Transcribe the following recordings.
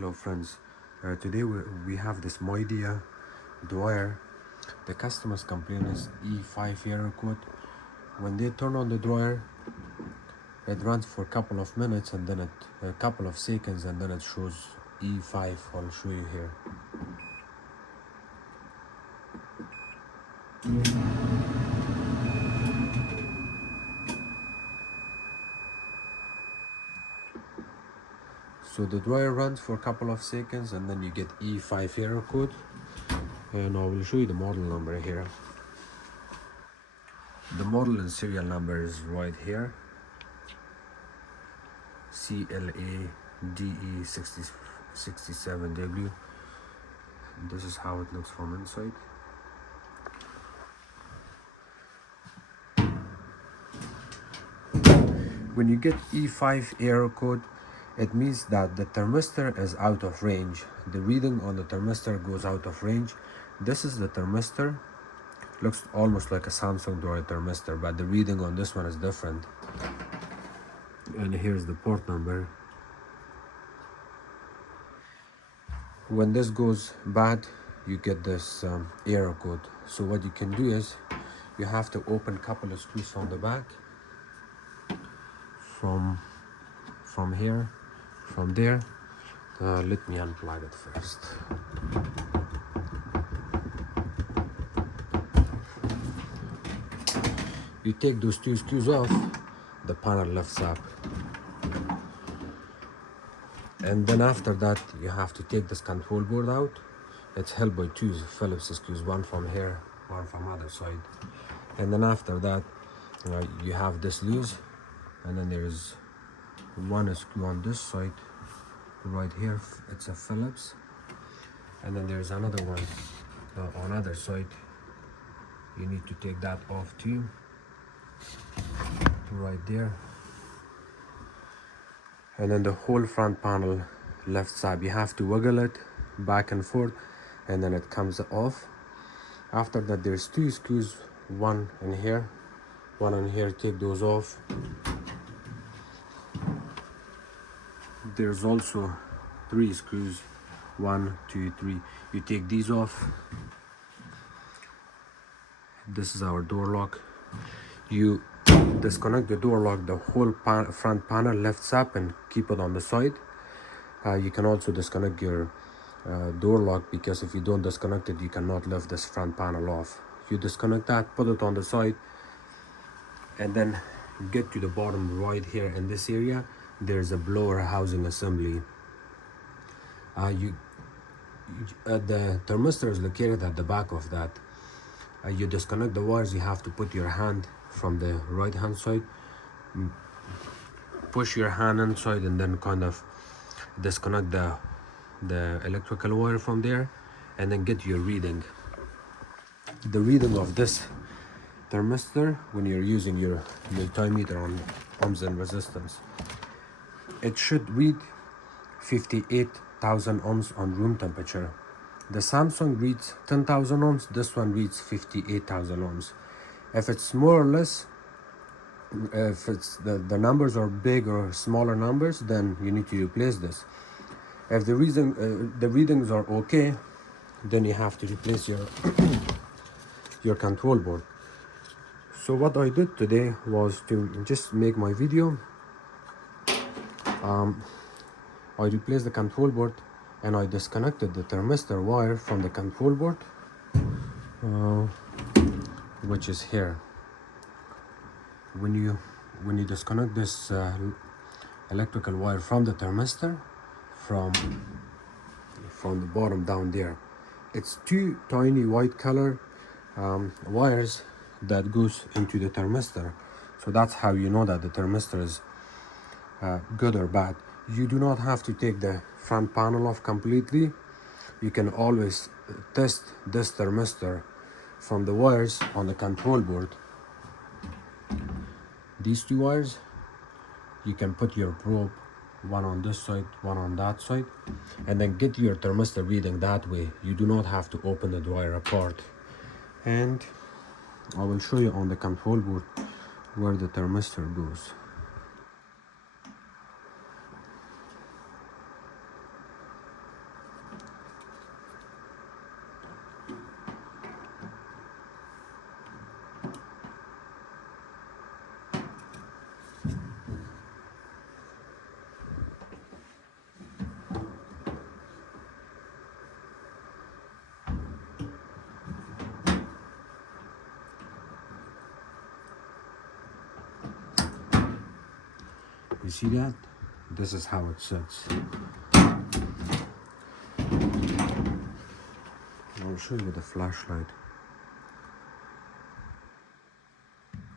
Hello friends, today we have this Midea dryer. The customer's complaint is E5 error code. When they turn on the dryer, it runs for a couple of minutes and then a couple of seconds and then it shows E5. I'll show you here. So the dryer runs for a couple of seconds and then you get E5 error code, and I will show you the model number here. The model and serial number is right here, CLADE67W. This is how it looks from inside. When you get E5 error code, it means that the thermistor is out of range. The reading on the thermistor goes out of range. This is the thermistor. Looks almost like a Samsung dryer thermistor, but the reading on this one is different. And here's the port number. When this goes bad, you get this error code. So what you can do is you have to open a couple of screws from the back, from here, from there. Let me unplug it first. You take those two screws off, the panel lifts up. And then after that, you have to take this control board out. It's held by two Phillips screws, one from here, one from other side. And then after that, you have this loose, and then there is one screw on this side, right here, it's a Phillips. And then there's another one on other side. You need to take that off too, right there. And then the whole front panel left side, you have to wiggle it back and forth and then it comes off. After that, there's two screws, one in here, one in here. Take those off. There's also three screws, 1, 2, 3. You take these off. This is our door lock. You disconnect the door lock, the whole front panel lifts up and keep it on the side. You can also disconnect your door lock, because if you don't disconnect it, you cannot lift this front panel off. You disconnect that, put it on the side, and then get to the bottom right here. In this area, there's a blower housing assembly. The thermistor is located at the back of that. You disconnect the wires. You have to put your hand from the right hand side, push your hand inside, and then kind of disconnect the electrical wire from there, and then get your reading. The reading of this thermistor, when you're using your multimeter on ohms and resistance, it should read 58,000 ohms on room temperature. The Samsung reads 10,000 ohms, this one reads 58,000 ohms. If it's more or less, if it's the numbers are big or smaller numbers, then you need to replace this. If the readings are okay, then you have to replace your your control board. So what I did today was to just make my video. I replaced the control board and I disconnected the thermistor wire from the control board, which is here. When you disconnect this electrical wire from the thermistor, from the bottom down there, it's two tiny white color wires that goes into the thermistor. So that's how you know that the thermistor is good or bad. You do not have to take the front panel off completely. You can always test this thermistor from the wires on the control board. These two wires, you can put your probe, one on this side, one on that side, and then get your thermistor reading that way. You do not have to open the dryer apart. And I will show you on the control board where the thermistor goes. You see that? This is how it sits. I'll show you with a flashlight.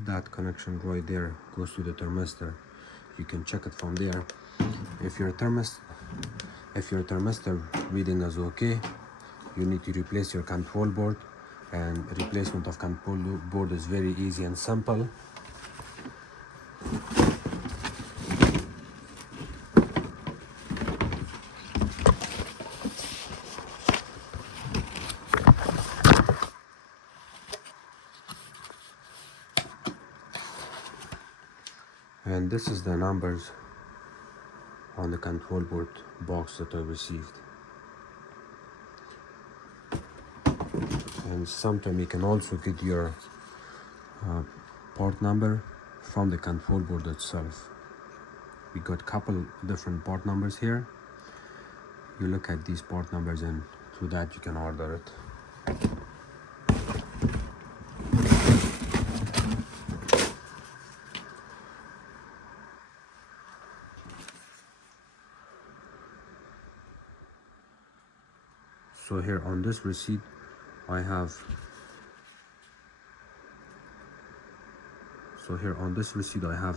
That connection right there goes to the thermistor. You can check it from there. If your thermistor reading is okay, you need to replace your control board, and replacement of control board is very easy and simple. And this is the numbers on the control board box that I received. And sometimes you can also get your port number from the control board itself. We got couple different port numbers here. You look at these port numbers, and through that you can order it. So here on this receipt I have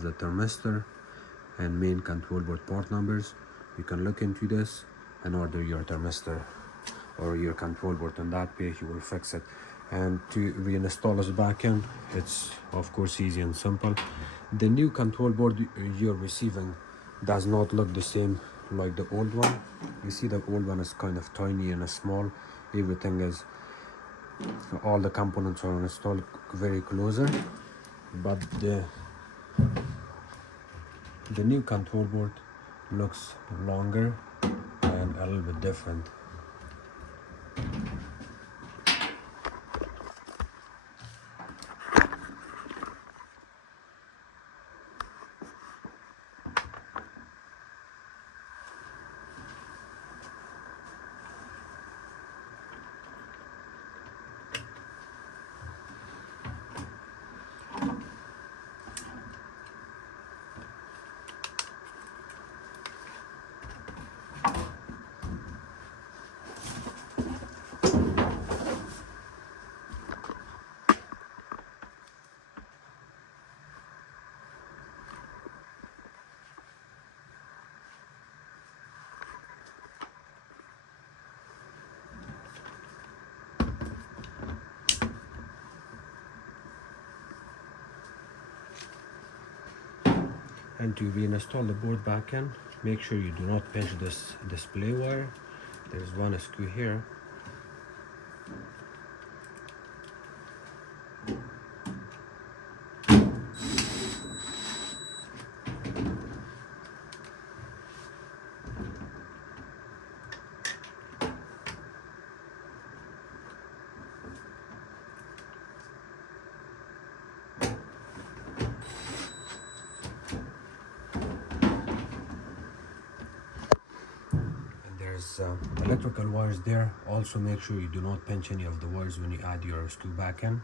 the thermistor and main control board port numbers. You can look into this and order your thermistor or your control board. On that page you will fix it. And to reinstall this back in, it's of course easy and simple. The new control board you're receiving does not look the same like the old one. You see, the old one is kind of tiny and small. Everything is, all the components are installed very closer, but the new control board looks longer and a little bit different. And to reinstall the board back in, make sure you do not pinch this display wire. There's one screw here. There's electrical wires there. Also make sure you do not pinch any of the wires when you add your screw back in.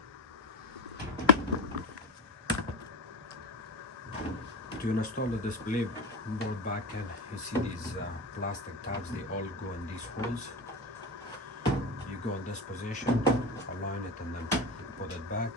To install the display board back in, you see these plastic tabs, they all go in these holes. You go in this position, align it, and then put it back.